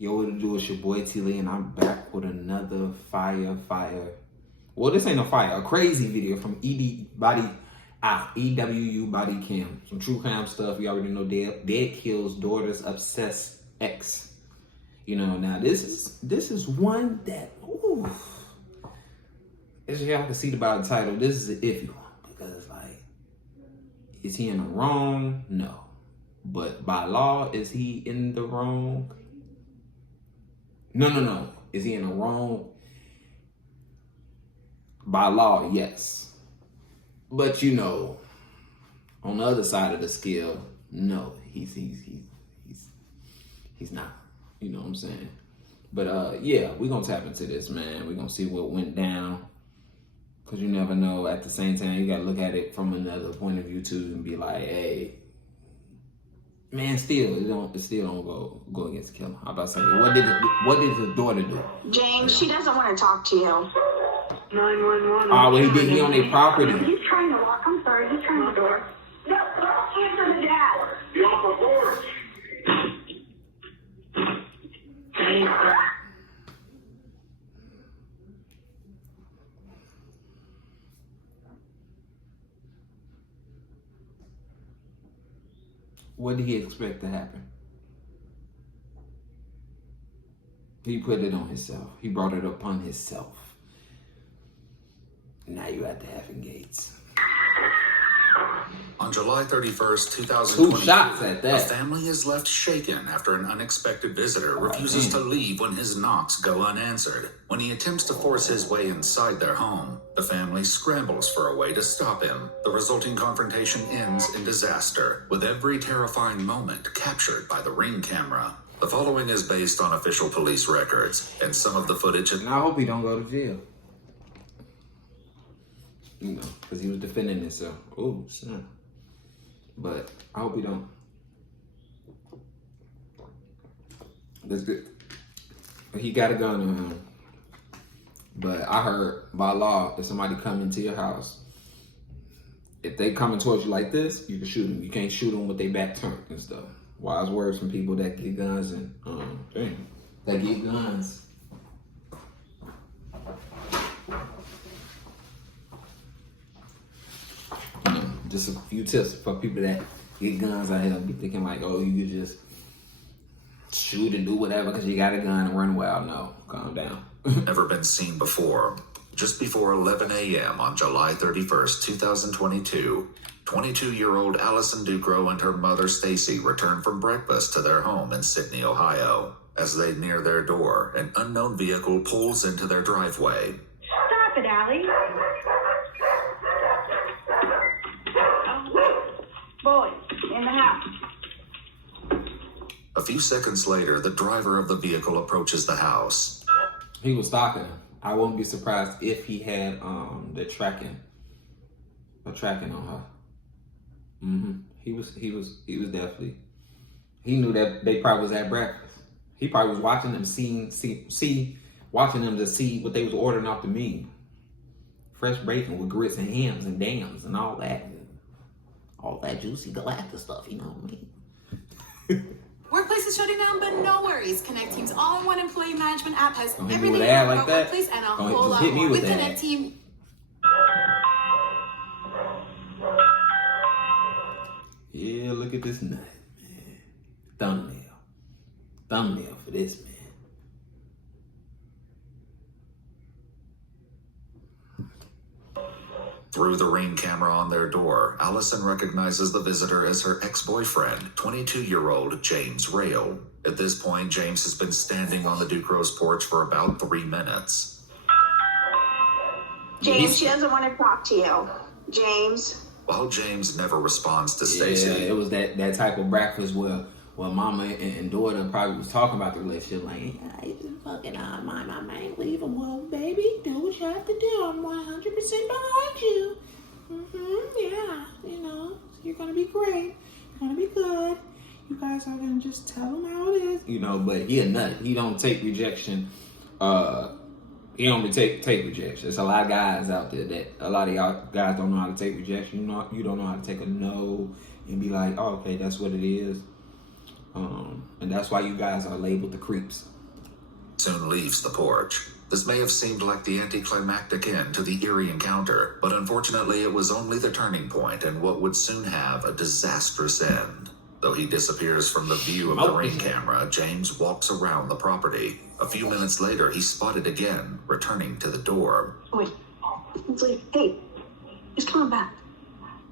Yo, what it do? It's your boy T-Lee, and I'm back with another fire. Well, this ain't a fire, a crazy video from EWU Body Cam. Some true crime stuff. You already know Dead kills daughter's obsessed ex. You know, now this is one that, ooh, as y'all can see by the title, this is an iffy one because, like, is he in the wrong? No. But by law, is he in the wrong? No. Is he in the wrong? By law, yes. But you know, on the other side of the scale, no, he's not. You know what I'm saying? But yeah, we're gonna tap into this, man. We're gonna see what went down. Cause you never know. At the same time, you gotta look at it from another point of view too and be like, hey, man, it still don't go against the killer. How about saying what did his daughter do? James, she doesn't want to talk to you. 911. Oh, well, he did. He on their property. He's trying to walk. I'm sorry. He's trying to door. No, answer the dad. You off the porch. What did he expect to happen? He put it on himself. He brought it upon himself. Now you at the Heaven Gates. On July 31st, 2022, 2 shots at that. a family is left shaken after an unexpected visitor refuses to leave when his knocks go unanswered. When he attempts to force his way inside their home, the family scrambles for a way to stop him. The resulting confrontation ends in disaster, with every terrifying moment captured by the Ring camera. The following is based on official police records, and some of the footage... And I hope he don't go to jail. You know, because he was defending himself. Oh, snap. But I hope he don't. That's good. He got a gun on him. But I heard by law, if somebody come into your house, if they coming towards you like this, you can shoot them. You can't shoot them with their back turned and stuff. Wise words from people that get guns and that get guns. Just a few tips for people that get guns out here. Be thinking like, oh, you could just shoot and do whatever because you got a gun and run wild. No, calm down. Never been seen before. Just before 11 a.m. on July 31st, 2022, 22-year-old Allison Ducrow and her mother Stacy returned from breakfast to their home in Sydney, Ohio. As they near their door, an unknown vehicle pulls into their driveway. Stop it, Allie. Boys, in the house. A few seconds later, the driver of the vehicle approaches the house. He was stalking him. I wouldn't be surprised if he had the tracking on her. He was definitely. He knew that they probably was at breakfast. He probably was watching them watching them to see what they was ordering off the menu. Fresh bacon with grits and hams and dams and all that. All that juicy galactic stuff, you know what I mean? Workplace is shutting down, but no worries. Connect Team's all-in-one employee management app has Don't hit me everything with an ad about like that. Workplace and a Don't whole just lot hit me more. with With that. Connect Team, Yeah, look at this nut, man. Thumbnail for this, man. Through the Ring camera on their door, Allison recognizes the visitor as her ex-boyfriend, 22-year-old James Rail. At this point, James has been standing on the Ducrow's porch for about 3 minutes. James, she doesn't want to talk to you. James. While James never responds to Yeah, Stacy, it was that type of breakfast where mama and daughter probably was talking about the relationship, like, yeah, you just fucking my man, leave him. Well, baby, do what you have to do. I'm 100% behind you. Yeah, you know, you're gonna be great. You're gonna be good. You guys are gonna just tell him how it is. You know, but he a nut. He don't take rejection. He don't take rejection. There's a lot of guys out there that a lot of y'all guys don't know how to take rejection. You don't know how to take a no and be like, oh, okay, that's what it is. And that's why you guys are labeled the creeps. Soon leaves the porch. This may have seemed like the anticlimactic end to the eerie encounter, but unfortunately it was only the turning point in what would soon have a disastrous end. Though he disappears from the view of the ring camera, James walks around the property. A few minutes later, he's spotted again, returning to the door. Wait. It's like, hey, he's coming back.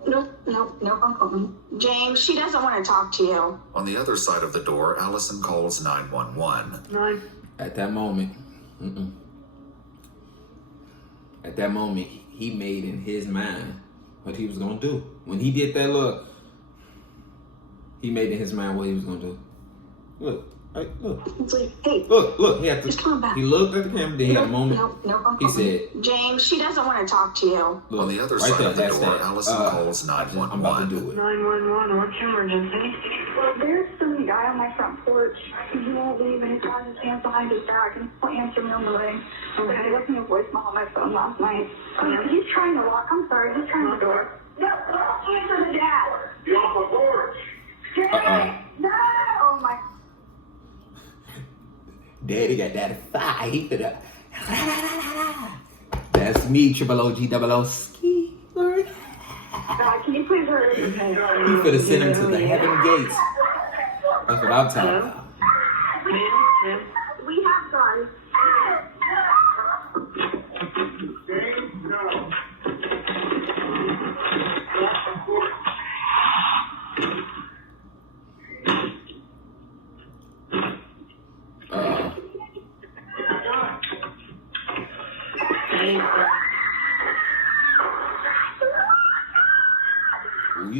No, I'm coming. James, she doesn't want to talk to you. On the other side of the door, Allison calls 911. At that moment, he made in his mind what he was gonna do. When he did that look, he made in his mind what he was gonna do. Look. It's like, hey, Look. He had to. he's coming back. He looked at the camera. Then he had a moment. No, I'm He coming. said, James, she doesn't want to talk to you. look, On the other right side there, of the that's door, that. Allison calls I'm about to 911. do it. 911, what's your emergency? Well, there's some guy on my front porch. He won't leave and he's got his hands behind his back and he's answering me on the ring. Okay. He left me a voicemail on my phone last night. He's trying to lock. I'm sorry, he's trying to door. No, answer the dad. You off the porch? No! Oh my. Daddy got that fire. He could have. That's me, triple OG, double O, ski. God, can you please hurry? He could have sent him to the heaven gates. That's what I'm talking about. Ma'am? We have guns. James, no.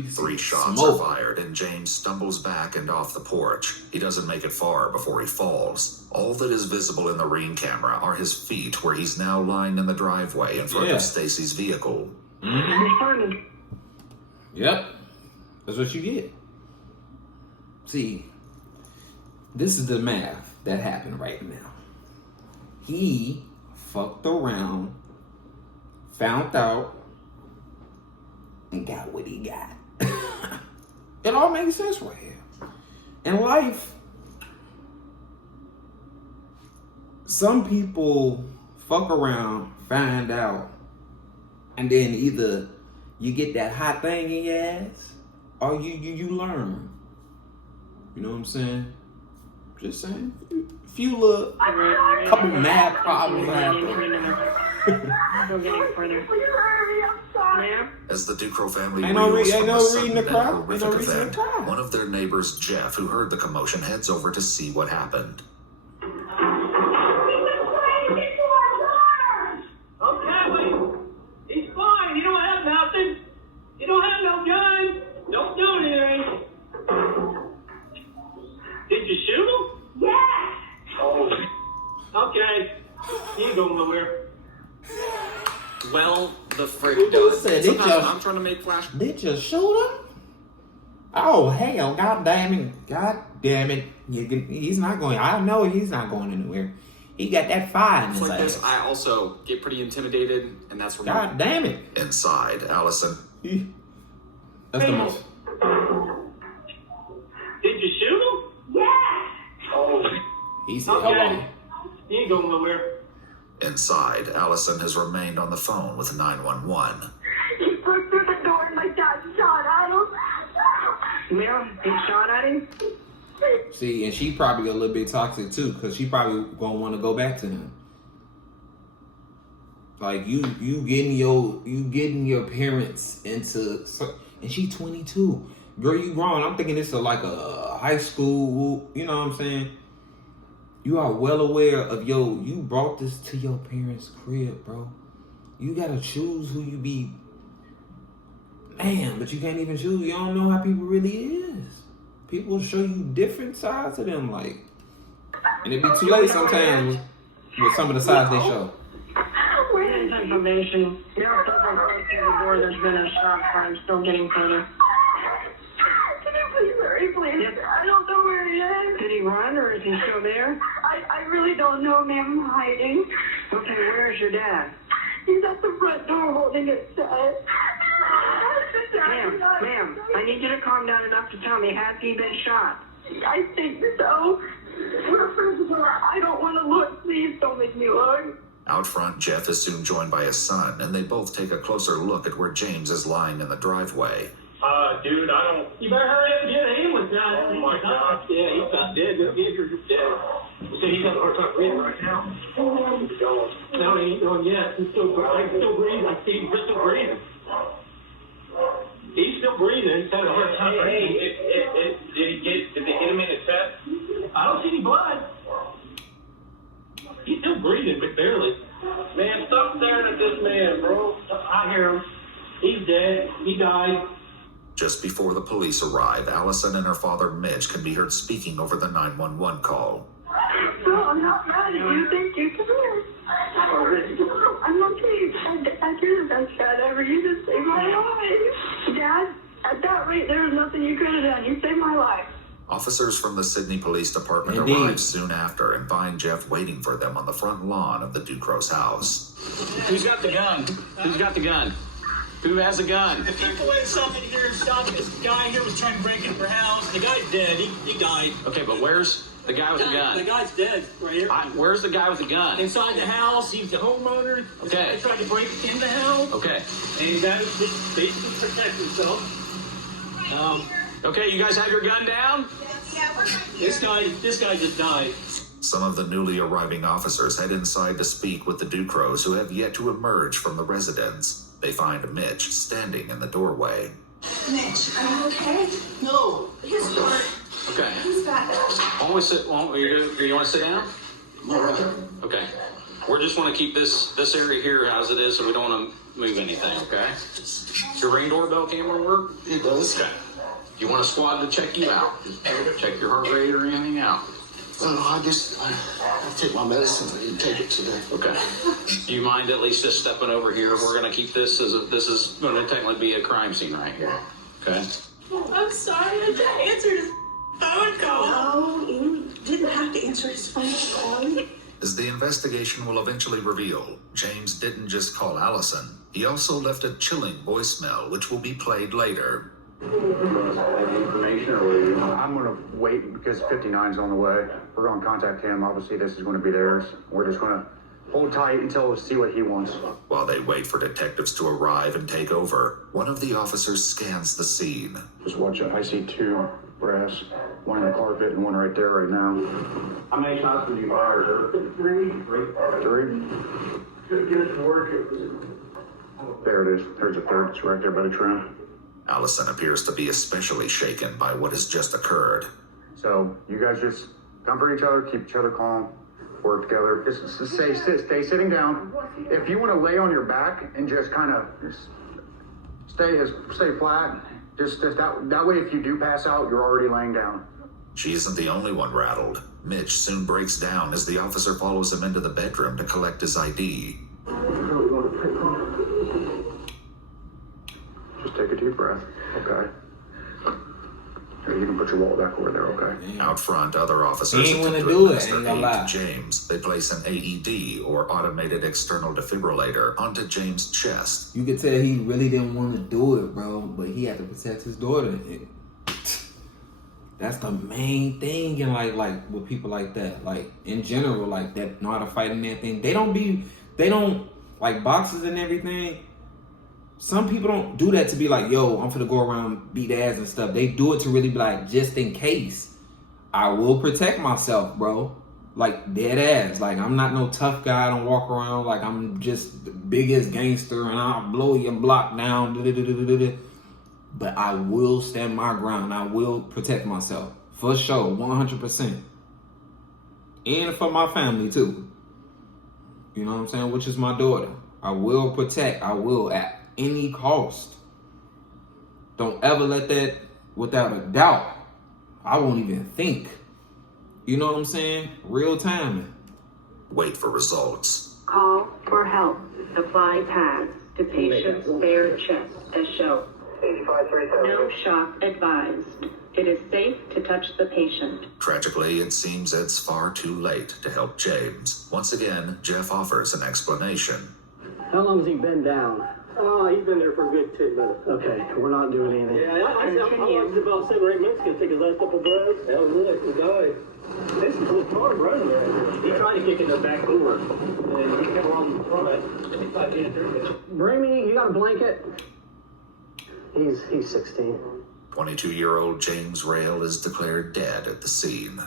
Three shots are fired, and James stumbles back and off the porch. He doesn't make it far before he falls. All that is visible in the ring camera are his feet, where he's now lying in the driveway in front of Stacy's vehicle. Yep. That's what you get. See, this is the math that happened right now. He fucked around, found out, and got what he got. It all makes sense right here. In life, some people fuck around, find out, and then either you get that hot thing in your ass, or you learn. You know what I'm saying? Just saying. A few little, couple mad problems happen. Still getting further. Please hurry, I'm sorry. Ma'am? As the Ducro family Ain't no reels from reason a to sudden and cry. horrific Ain't no reason to event, cry. one of their neighbors, Jeff, who heard the commotion, heads over to see what happened. Okay, wait. He's fine. You don't have nothing. You don't have no gun. Don't do anything. Did you shoot him? Yes! Oh. Okay. He ain't going nowhere. Well, the frick Who does. said it Sometimes just- I'm trying to make flash. Did you shoot him? Oh hell, god damn it. He's not going. I know he's not going anywhere. He got that fire in It's his like this. ass. I also get pretty intimidated, and that's where God damn it. Inside, Allison That's the most. Did you shoot him? Yes! Oh. He said, hold on. He ain't going nowhere. Inside, Allison has remained on the phone with 911. He broke through the door and my dad shot at him. Ma'am, he shot at him? See, and she probably a little bit toxic too, because she probably gonna want to go back to him. Like you getting your parents into, and she 22. Girl, you grown. I'm thinking this is like a high school. You know what I'm saying? You are well aware of you brought this to your parents' crib, bro. You gotta choose who you be. Man, but you can't even choose. You don't know how people really is. People show you different sides of them, like, and it be too late sometimes with some of the sides they show. Where's information? There are several doors to the door. There's been a shot fired. Still getting further. Can you please hurry, please? Yep. I don't know where he is. Did he run, or is he still there? I really don't know, ma'am. I'm hiding. Okay, where's your dad? He's at the front door holding it shut. Ma'am, I need you to calm down enough to tell me, has he been shot? I think so. We're friends, I don't want to look. Please don't make me look. Out front, Jeff is soon joined by his son, and they both take a closer look at where James is lying in the driveway. Dude, I don't... You better hurry up and get an ambulance now. Oh, my God. Yeah, he's not dead. He's dead. So he's having a hard time breathing right now? No, he ain't going yet. He's still breathing. I see he's still breathing. He's still breathing. He's having a hard time breathing. Did they hit him in the chest? I don't see any blood. He's still breathing, but barely. Man, stop staring at this man, bro. I hear him. He's dead. He died. Just before the police arrive, Allison and her father Mitch can be heard speaking over the 911 call. No, I'm not mad at you. Thank you. Come here. I'm okay. I did the best dad ever. You just saved my life. Dad, at that rate, there was nothing you could have done. You saved my life. Officers from the Sydney Police Department Indeed. arrive soon after and find Jeff waiting for them on the front lawn of the Ducros house. Who's got the gun? Who's got the gun? Who has a gun? The people inside here stopped this guy here was trying to break into her house. The guy's dead. He died. Okay, but where's the guy with the gun? The guy's dead right here. Where's the guy with the gun? Inside the house. He was a homeowner. Okay. They tried to break in the house. Okay. And he got to basically protect himself. Okay, you guys have your gun down? This guy just died. Some of the newly arriving officers head inside to speak with the Ducros, who have yet to emerge from the residence. They find Mitch standing in the doorway. Mitch, are you okay? No, his heart. Okay. He's got Why don't we sit? You want to sit down? Okay. We just want to keep this area here as it is, so we don't want to move anything. Okay. Does your Ring doorbell camera work? It does. Okay. You want a squad to check you out? Check your heart rate or anything out? Well, I take my medicine. I didn't take it today. Okay. Do you mind at least just stepping over here? We're going to keep this this is going to technically be a crime scene right here. Okay. I'm sorry, I just answered his phone call. No, you didn't have to answer his phone call. As the investigation will eventually reveal, James didn't just call Allison. He also left a chilling voicemail, which will be played later. Information, or I'm going to wait because 59's on the way. We're going to contact him. Obviously, this is going to be theirs. We're just going to hold tight until we see what he wants. While they wait for detectives to arrive and take over, one of the officers scans the scene. Just watch it. I see two brass, one in the carpet and one right there right now. How many shots did you fire? Three. Just get it to work. There it is. There's a third. It's right there by the trim. Allison appears to be especially shaken by what has just occurred. So you guys just comfort each other, keep each other calm, work together. Just stay sitting down. If you want to lay on your back and just kind of stay flat, just that way if you do pass out, you're already laying down. She isn't the only one rattled. Mitch soon breaks down as the officer follows him into the bedroom to collect his ID. Just take a deep breath, okay? Here, you can put your wallet back over there, okay? Damn. Out front, other officers attempt to administer aid to James. They place an AED, or automated external defibrillator, onto James' chest. You could tell he really didn't want to do it, bro, but he had to protect his daughter. That's the main thing in like with people like that. Like in general, like that know how to fight in that thing. They don't like boxers and everything. Some people don't do that to be like, yo, I'm finna go around beat ass and stuff. They do it to really be like, just in case. I will protect myself, bro. Like, dead ass. Like, I'm not no tough guy. I don't walk around like I'm just the biggest gangster and I'll blow your block down. But I will stand my ground. I will protect myself. For sure, 100%. And for my family, too. You know what I'm saying? Which is my daughter. I will protect. I will at any cost. Don't ever let that, without a doubt, I won't even think. You know what I'm saying? Real timing. Wait for results. Call for help. Apply pads to patient's bare chest as shown. No shock advised. It is safe to touch the patient. Tragically, it seems it's far too late to help James. Once again, Jeff offers an explanation. How long has he been down? Oh, he's been there for a good 10 minutes. Okay, we're not doing anything. Yeah, I watched about 7 or 8 minutes ago take his last couple breaths. That was it. He died. This is a car running there. He tried to kick in the back door, and he kept on the front. He tried to get through it. Bring me, you got a blanket? He's 16. 22-year-old James Rail is declared dead at the scene.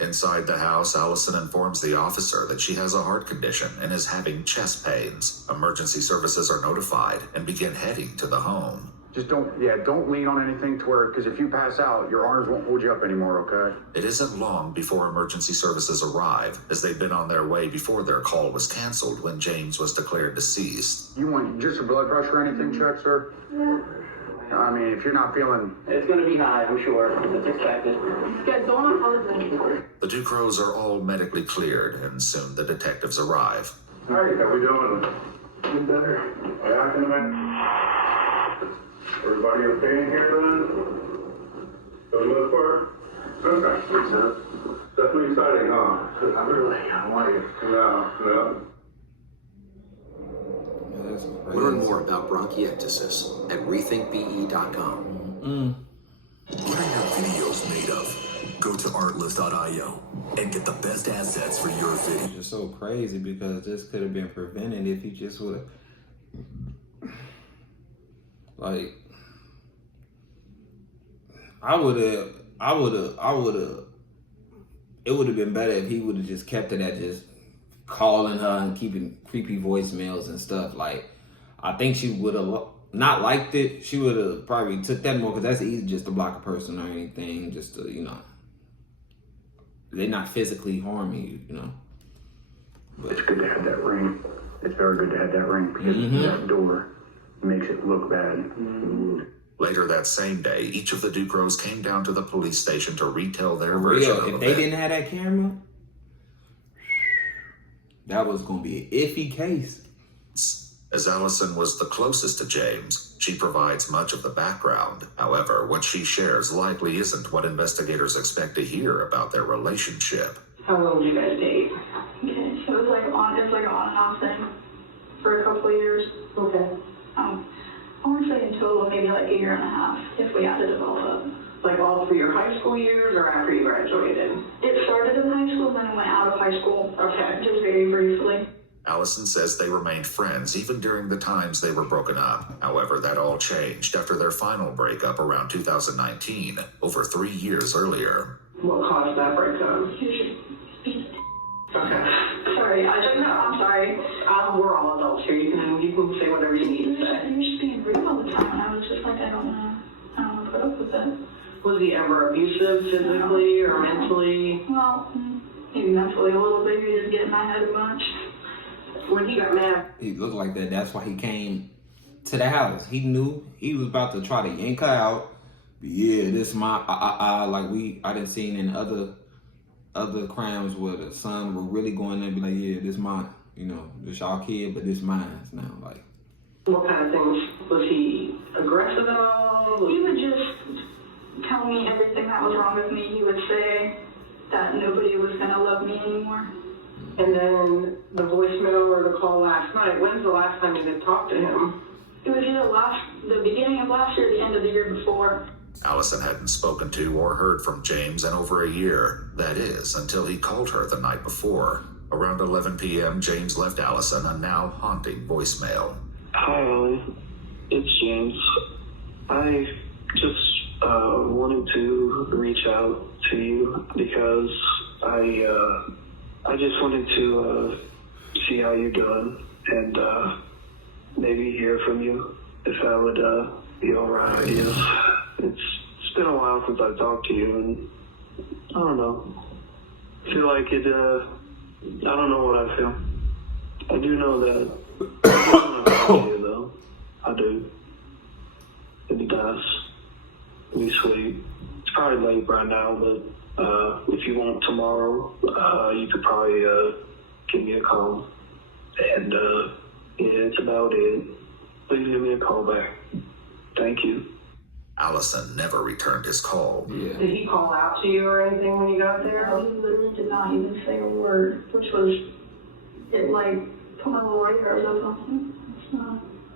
Inside the house, Allison informs the officer that she has a heart condition and is having chest pains. Emergency services are notified and begin heading to the home. Just don't lean on anything to where, because if you pass out, your arms won't hold you up anymore, okay? It isn't long before emergency services arrive, as they've been on their way before their call was canceled when James was declared deceased. You want just your blood pressure or anything checked, sir? Yeah. I mean, if you're not feeling... It's going to be high, I'm sure. That's expected. Guys, don't apologize. The Ducros are all medically cleared, and soon the detectives arrive. All right, how we doing? Doing better. Yeah, I can imagine. Everybody okay in here, then? Go look for it? Okay. Makes sense. Definitely exciting, huh? I'm really, I want you. No. Learn more about bronchiectasis at rethinkbe.com. What are your videos made of? Go to artlist.io and get the best assets for your video. It's just so crazy because this could have been prevented if he just would have, like, I would have, it would have been better if he would have just kept it at just calling her and keeping creepy voicemails and stuff. Like, I think she would have not liked it. She would have probably took that more, because that's easy just to block a person or anything, just to, you know, they're not physically harming you, you know. But it's good to have that ring. It's very good to have that ring, because that door makes it look bad. Later that same day, each of the Ducros came down to the police station to retell their version of events. If they didn't have that camera, that was going to be an iffy case. As Allison was the closest to James, she provides much of the background. However, what she shares likely isn't what investigators expect to hear about their relationship. How long did you guys date? Okay, so it was like an on and off thing for a couple of years. Okay. I want to say in total maybe like a year and a half if we added it all up. Like all through your high school years or after you graduated? It started in high school, then it went out of high school. Okay. Just very briefly. Allison says they remained friends even during the times they were broken up. However, that all changed after their final breakup around 2019, over 3 years earlier. What caused that breakup? Okay. Sorry, I'm sorry. We're all adults here. You can say whatever you need to say. He was just being rude all the time, and I was just like, I don't want to put up with it. Was he ever abusive physically or mentally? Well, maybe mentally a little bit. He didn't get in my head much. When he got mad, he looked like that. That's why he came to the house. He knew he was about to try to yank her out. But yeah, this my like I done seen in other crimes where the son would really go in there and be like, yeah, this mine, you know, this y'all kid, but this mine's now. Like, what kind of things? Was he aggressive at all? He would just tell me everything that was wrong with me. He would say that nobody was gonna love me anymore. And then the voicemail or the call last night, when's the last time you had talked to him? It was either the beginning of last year or the end of the year before. Allison hadn't spoken to or heard from James in over a year. That is, until he called her the night before. Around 11 p.m., James left Allison a now haunting voicemail. Hi, Ollie. It's James. I just wanted to reach out to you because I just wanted to see how you're doing and maybe hear from you if that would be alright. It's been a while since I talked to you, and I don't know. I feel like it. I don't know what I feel. I do know that. I do want to talk to you, though. I do. It'd be nice. It'd be sweet. It's probably late right now, but. If you want tomorrow, you could probably give me a call. And yeah, it's about it. Please give me a call back. Thank you. Allison never returned his call. Yeah. Did he call out to you or anything when you got there? No, he literally did not even say a word, which was, it like put my little right hairs up.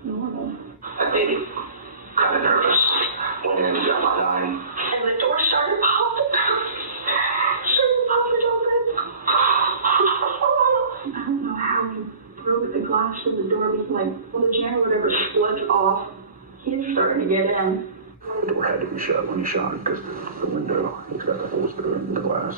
normal. That baby, kind of nervous. Went in, got my wine. And the door started popping. Started popping open. I don't know how he broke the glass of the door because, like, when the jam or whatever splits off, he's starting to get in. The door had to be shut when he shot it because the window, he's got the holes through it in the glass.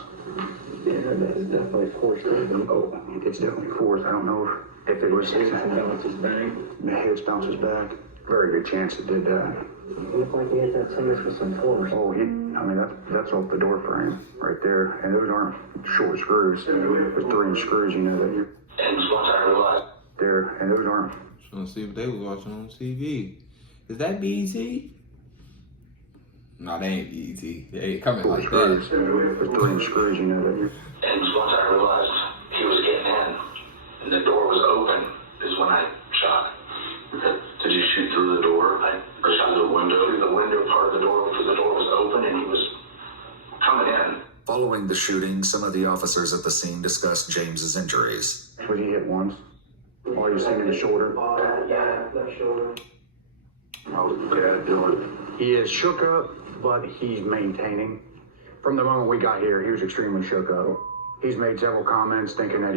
Yeah, that's definitely forced. Oh, it's definitely forced. I don't know if it was his bounces back. The hits bounces back. Very good chance it did that. It looked like he hit that summers with some force. Oh, I mean, that's off the door frame right there. And those aren't short screws. There's 3-inch screws, you know, that you. And once I realized. There, and those aren't. Just want to see what they was watching on TV. Is that BET? No, they ain't BET. They ain't coming like screws. that. There's 3-inch screws, you know, that you. And once I realized he was getting in, and the door was open, is when I shot. Did you shoot through the door? I shot through the window? Through the window part of the door, because the door was open and he was coming in. Following the shooting, some of the officers at the scene discussed James's injuries. Was he hit once? While you're seeing the shoulder? Yeah, that shoulder. Oh, bad doing. He is shook up, but he's maintaining. From the moment we got here, he was extremely shook up. He's made several comments thinking that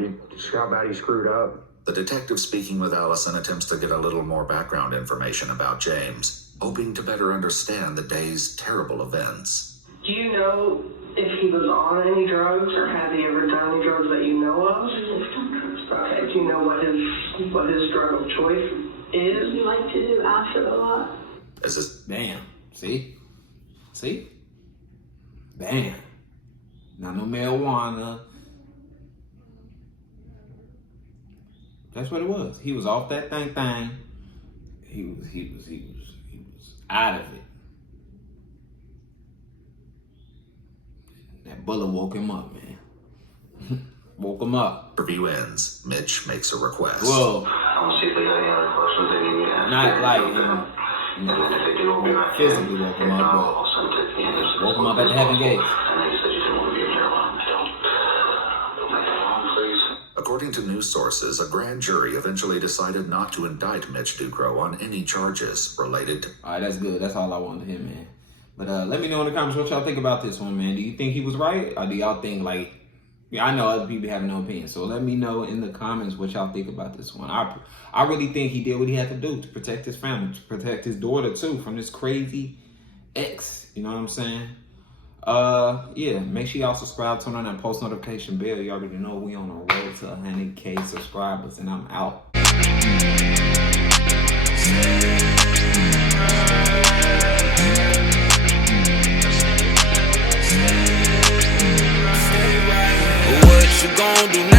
how bad he screwed up. The detective speaking with Allison attempts to get a little more background information about James, hoping to better understand the day's terrible events. Do you know if he was on any drugs or have he ever done any drugs that you know of? Okay, do you know what his drug of choice is? He liked to do acid a lot. Is this Bam. See? Bam. Not no marijuana. That's what it was. He was off that thing. He was out of it. That bullet woke him up, man. Woke him up. Review ends. Mitch makes a request. Whoa. I want to see if they got any other questions they need me to answer. Not like And then if they do, we'll be back. physically woke him up, but woke him up at the heaven gates. I know you said you didn't want to be in here alone. Don't make it long, please. According to news sources, a grand jury eventually decided not to indict Mitch Ducro on any charges related to... All right, that's good. That's all I wanted to hear, man. But let me know in the comments what y'all think about this one, man. Do you think he was right? Or do y'all think, like... Yeah, I know other people have no opinion. So let me know in the comments what y'all think about this one. I really think he did what he had to do to protect his family, to protect his daughter, too, from this crazy ex. You know what I'm saying? Yeah, make sure y'all subscribe, turn on that post notification bell. You already know we on the road to 100K subscribers, and I'm out. What you gonna do